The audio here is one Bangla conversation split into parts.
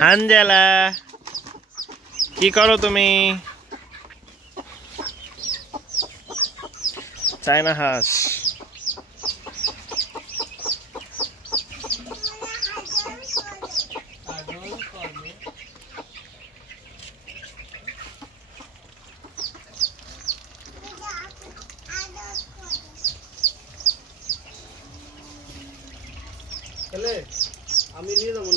হানজালা কি করো তুমি? চায়না হাঁস আমি নিয়ে যাবো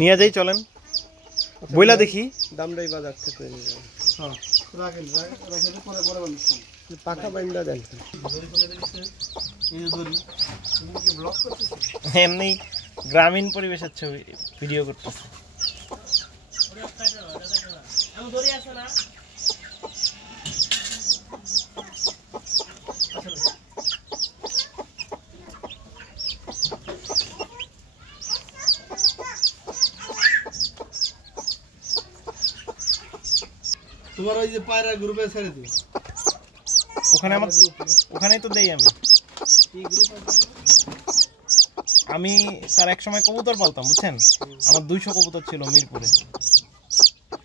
নিয়ে যাই চলেন বইলা দেখি দামটাই বাজার থেকে পাকা বাইন্দা দেন এমনি গ্রামীণ পরিবেশের ছবি ভিডিও করতেছে তোমার ওই যে পায়রা গ্রুপে ছেড়ে দিও ওখানে আমার ওখানেই তো দেই আমি স্যার এক সময় কবুতর পালতাম বুঝছেন আমার 200 কবুতর ছিল মিরপুরে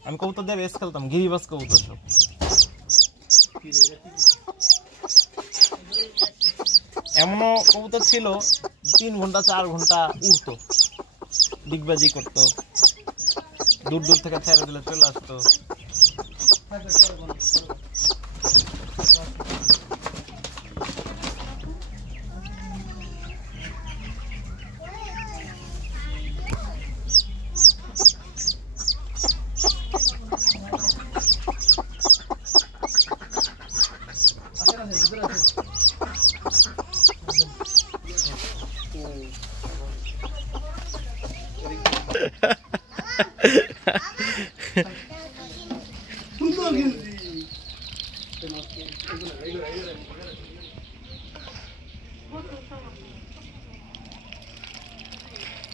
আমি কবুতর দিয়ে রেস খেলতাম গিরিবাস কবুতর সব এমনও কবুতর ছিল 3 ঘন্টা 4 ঘন্টা উড়তো ডিগবাজি করতো দূর দূর থেকে ছেড়ে দিলে চলে আসতো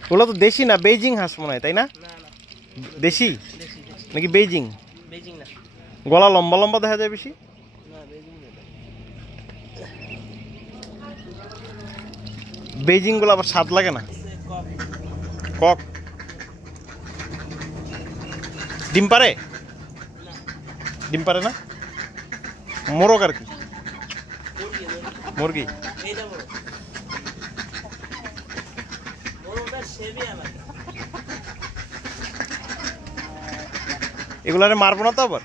ওগুলো তো দেশি না বেইজিং হাঁস মনে হয় তাই না দেশি নাকি বেইজিং গলা লম্বা লম্বা দেখা যায় বেশি বেইজিং গুলো আবার স্বাদ লাগে না কক ডিম পারে না মোরগ আর কি মুরগি এগুলারে মারবো না তো আবার